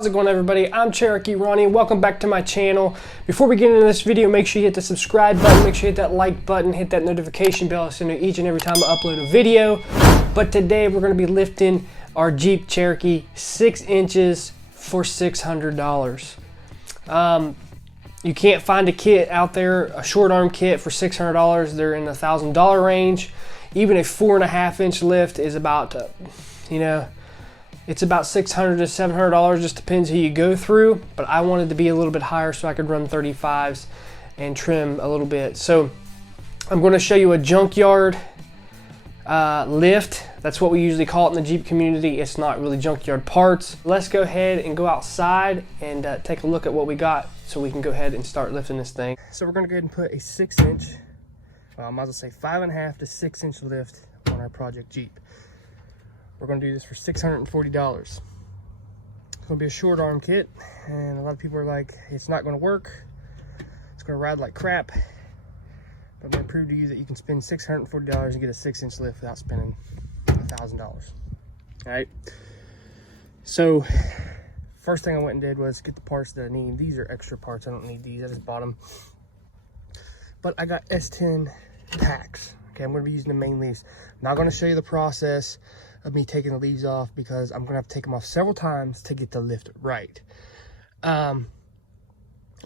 How's it going, everybody? I'm Cherokee Ronnie. Welcome back to my channel. Before we get into this video, make sure you hit the subscribe button, make sure you hit that like button, hit that notification bell so you know each and every time I upload a video. But today we're going to be lifting our Jeep Cherokee 6 inches for $600. You can't find a kit out there, a short arm kit for $600. They're in the $1,000 range. Even a 4.5 inch lift is about, it's about $600 to $700, just depends who you go through, but I wanted to be a little bit higher so I could run 35s and trim a little bit. So I'm going to show you a junkyard lift. That's what we usually call it in the Jeep community. It's not really junkyard parts. Let's go ahead and go outside and take a look at what we got so we can go ahead and start lifting this thing. So we're going to go ahead and put a 6 inch, well, I might as well say 5.5 to 6 inch lift on our Project Jeep. We're going to do this for $640. It's going to be a short arm kit, and a lot of people are like, it's not going to work. It's going to ride like crap. But I'm going to prove to you that you can spend $640 and get a 6 inch lift without spending $1,000. All right. So first thing I went and did was get the parts that I need. These are extra parts. I don't need these. I just bought them. But I got S10 packs. Okay, I'm going to be using the main leaves. I'm not going to show you the process of me taking the leaves off because I'm gonna have to take them off several times to get the lift right. I've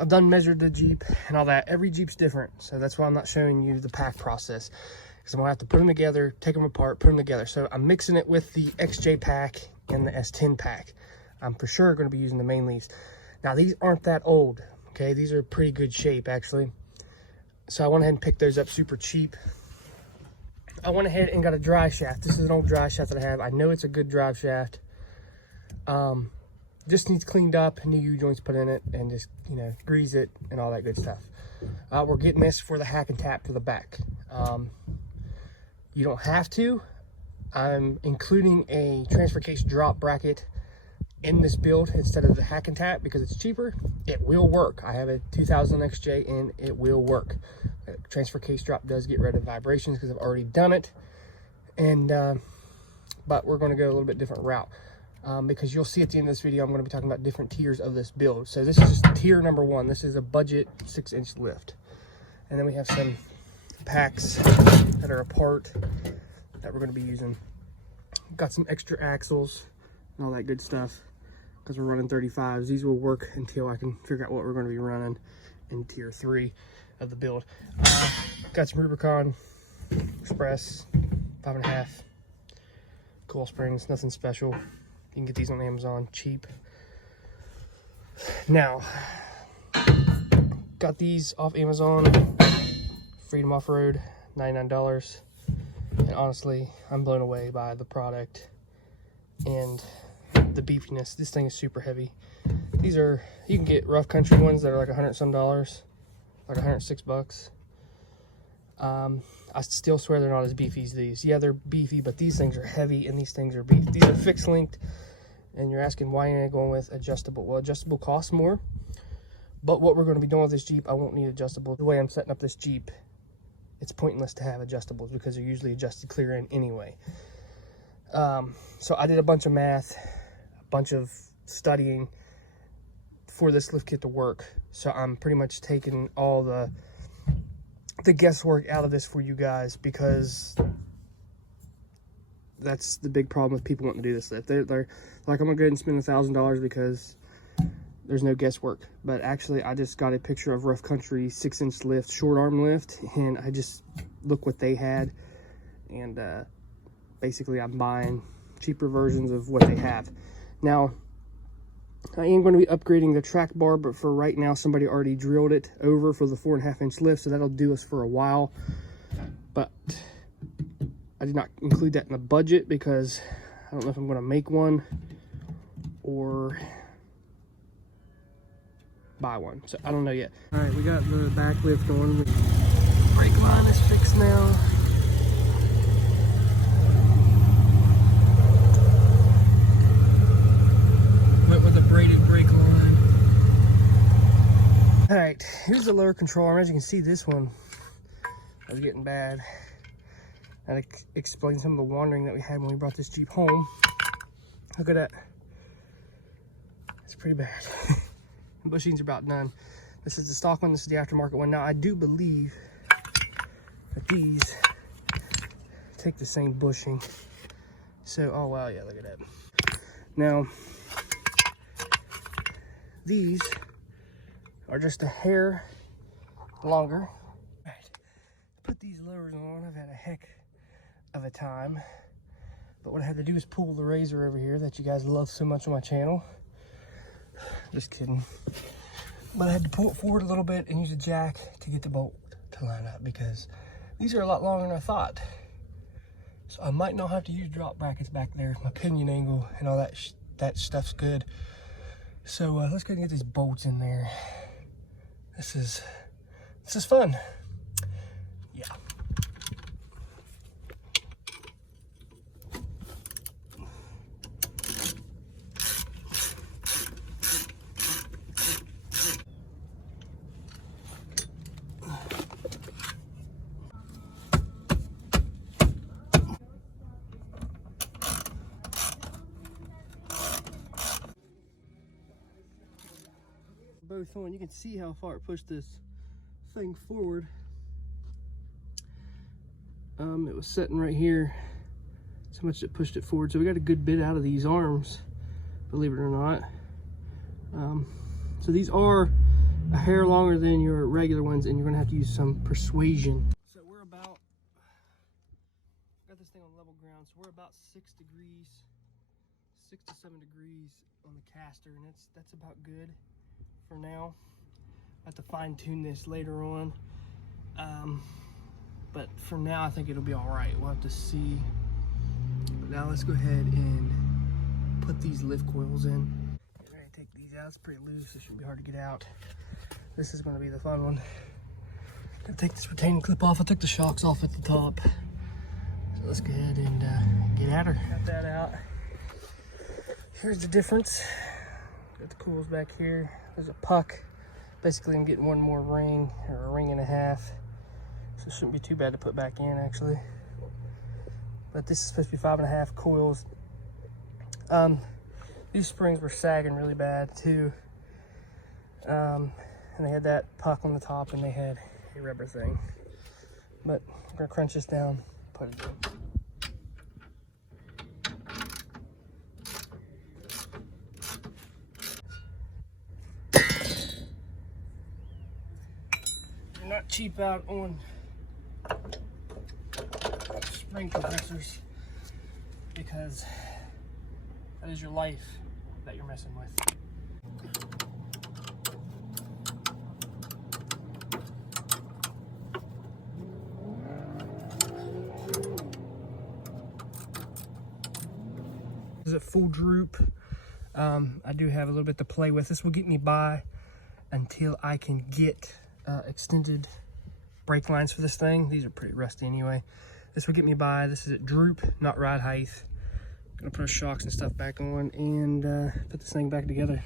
done measured the Jeep and all that. Every Jeep's different, so that's why I'm not showing you the pack process, because I'm gonna have to put them together, take them apart, put them together. So I'm mixing it with the XJ pack and the S10 pack. I'm for sure gonna be using the main leaves. Now these aren't that old, okay? These are pretty good shape actually. So I went ahead and picked those up super cheap. I went ahead and got a dry shaft. This is an old dry shaft that I have. I know it's a good drive shaft. Just needs cleaned up, new U-joints put in it, and just, grease it and all that good stuff. We're getting this for the hack and tap for the back. You don't have to. I'm including a transfer case drop bracket in this build instead of the hack and tap because it's cheaper. It will work. I have a 2000 XJ and it will work. Transfer case drop does get rid of vibrations because I've already done it, and but we're going to go a little bit different route because you'll see at the end of this video I'm going to be talking about different tiers of this build. So this is just tier number 1. This is a budget 6 inch lift, and then we have some packs that are a part that we're going to be using. Got some extra axles and all that good stuff because we're running 35s. These will work until I can figure out what we're going to be running in tier 3 of the build. Got some Rubicon Express 5.5 coil springs, nothing special. You can get these on Amazon cheap. Now got these off Amazon, Freedom Off-Road, $99, and honestly I'm blown away by the product and the beefiness. This thing is super heavy. These are, you can get rough country ones that are like $100 some, like $106. I still swear they're not as beefy as these. Yeah, they're beefy, but these things are heavy and these things are beefy. These are fixed linked, and you're asking why you're going with adjustable. Well, adjustable costs more, but what we're going to be doing with this Jeep, I won't need adjustable. The way I'm setting up this Jeep, it's pointless to have adjustables because they're usually adjusted clear in anyway. So I did a bunch of math, a bunch of studying for this lift kit to work. So I'm pretty much taking all the guesswork out of this for you guys, because that's the big problem with people wanting to do this lift. They're like, I'm gonna go ahead and spend $1,000 because there's no guesswork. But actually I just got a picture of rough country 6 inch lift, short arm lift, and I just look what they had, and basically I'm buying cheaper versions of what they have. Now I am going to be upgrading the track bar, but for right now somebody already drilled it over for the 4.5 inch lift, so that'll do us for a while. But I did not include that in the budget because I don't know if I'm going to make one or buy one, so I don't know yet. All right, we got the back lift on. The brake line is fixed now. With a braided brake line. All right, here's the lower control arm. As you can see, this one was getting bad. And it explains some of the wandering that we had when we brought this Jeep home. Look at that. It's pretty bad. The bushings are about done. This is the stock one, this is the aftermarket one. Now I do believe that these take the same bushing. So, oh wow, yeah, look at that. Now, these are just a hair longer. Right. Put these lowers on, I've had a heck of a time. But what I had to do is pull the razor over here that you guys love so much on my channel. Just kidding. But I had to pull it forward a little bit and use a jack to get the bolt to line up because these are a lot longer than I thought. So I might not have to use drop brackets back there. My pinion angle and all that stuff's good. So let's go and get these bolts in there. This is fun. Yeah. Both on, you can see how far it pushed this thing forward. It was sitting right here. That's how much it pushed it forward. So we got a good bit out of these arms, believe it or not. So these are a hair longer than your regular ones, and you're gonna have to use some persuasion. So we're about, got this thing on level ground, so we're about 6 to 7 degrees on the caster, and that's about good for now. I have to fine tune this later on, but for now I think it'll be all right. We'll have to see. But now let's go ahead and put these lift coils in. Get ready to take these out. It's pretty loose. It shouldn't be hard to get out. This is going to be the fun one. Gonna take this retaining clip off. I took the shocks off at the top. So let's go ahead and get at her. Got that out. Here's the difference. Got the coils back here. There's a puck. Basically, I'm getting one more ring, or a ring and a half. So it shouldn't be too bad to put back in, actually. But this is supposed to be 5.5 coils. These springs were sagging really bad, too. And they had that puck on the top, and they had a rubber thing. But I'm gonna crunch this down, put it in. Not cheap out on spring compressors, because that is your life that you're messing with. This is a full droop. I do have a little bit to play with. This will get me by until I can get extended brake lines for this thing. These are pretty rusty anyway. This will get me by. This is at droop, not ride height. Gonna put our shocks and stuff back on and put this thing back together.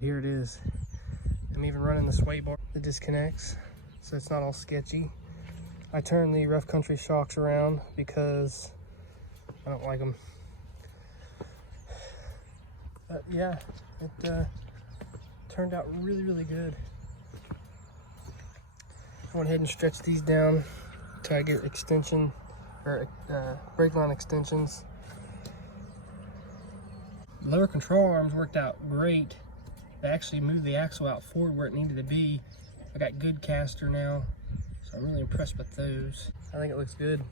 Here it is. I'm even running the sway bar that disconnects, so it's not all sketchy. I turn the rough country shocks around because I don't like them. But yeah, it turned out really, really good. I went ahead and stretched these down until I get extension, or brake line extensions. The lower control arms worked out great. They actually moved the axle out forward where it needed to be. I got good caster now. I'm really impressed with those. I think it looks good.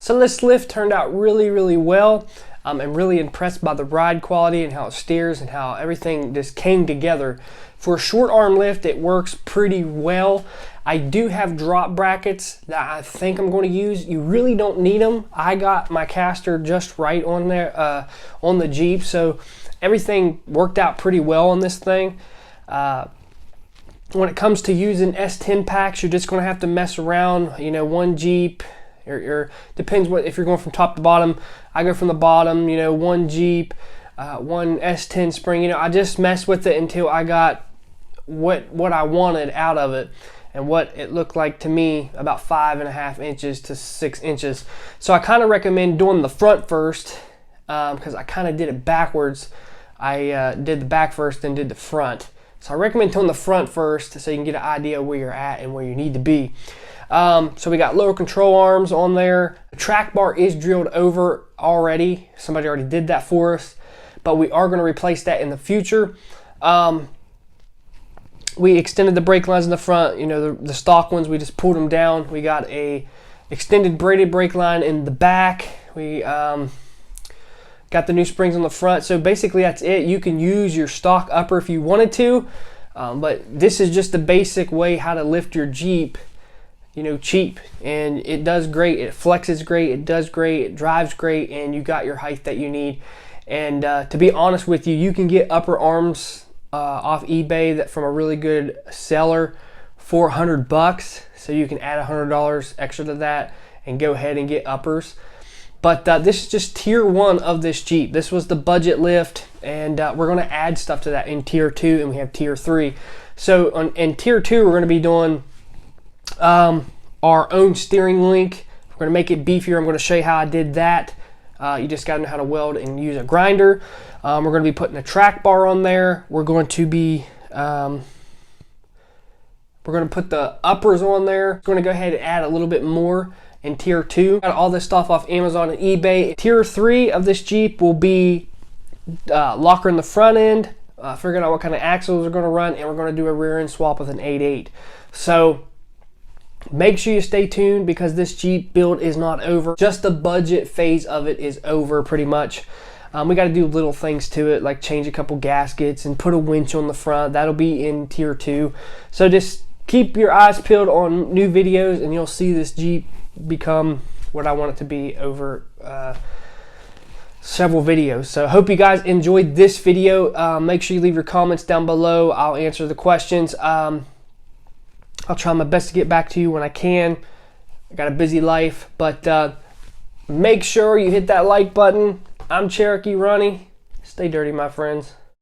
So this lift turned out really, really well. I'm really impressed by the ride quality and how it steers and how everything just came together. For a short arm lift, it works pretty well. I do have drop brackets that I think I'm going to use. You really don't need them. I got my caster just right on there, on the Jeep, so everything worked out pretty well on this thing. When it comes to using S10 packs, you're just going to have to mess around. You know, one Jeep, or depends what, if you're going from top to bottom. I go from the bottom, you know, one Jeep, one S10 spring. You know, I just messed with it until I got what I wanted out of it. and what it looked like to me, about 5.5 inches to 6 inches. So I kind of recommend doing the front first, because I kind of did it backwards. I did the back first, then did the front. So I recommend doing the front first so you can get an idea where you're at and where you need to be. So we got lower control arms on there. The track bar is drilled over already. Somebody already did that for us, but we are going to replace that in the future. We extended the brake lines in the front. You know, the stock ones, we just pulled them down. We got a extended braided brake line in the back. We got the new springs on the front. So basically that's it. You can use your stock upper if you wanted to, but this is just the basic way how to lift your Jeep, you know, cheap. And it does great. It flexes great. It does great. It drives great. And you got your height that you need. And to be honest with you, you can get upper arms off eBay that from a really good seller for $100. So you can add $100 extra to that and go ahead and get uppers. But this is just tier 1 of this Jeep. This was the budget lift, and we're going to add stuff to that in tier 2, and we have tier 3. So in tier 2, we're going to be doing our own steering link. We're going to make it beefier. I'm going to show you how I did that. You just got to know how to weld and use a grinder. We're going to be putting a track bar on there. We're going to be we're going to put the uppers on there. We're going to go ahead and add a little bit more in tier 2. Got all this stuff off Amazon and eBay. Tier 3 of this Jeep will be locker in the front end, figuring out what kind of axles we're going to run, and we're going to do a rear end swap with an 8.8. So make sure you stay tuned, because this Jeep build is not over. Just the budget phase of it is over pretty much. We got to do little things to it, like change a couple gaskets and put a winch on the front. That'll be in tier 2. So just keep your eyes peeled on new videos, and you'll see this Jeep become what I want it to be over several videos. So I hope you guys enjoyed this video. Make sure you leave your comments down below. I'll answer the questions. I'll try my best to get back to you when I can. I got a busy life, but make sure you hit that like button. I'm Cherokee Ronnie. Stay dirty, my friends.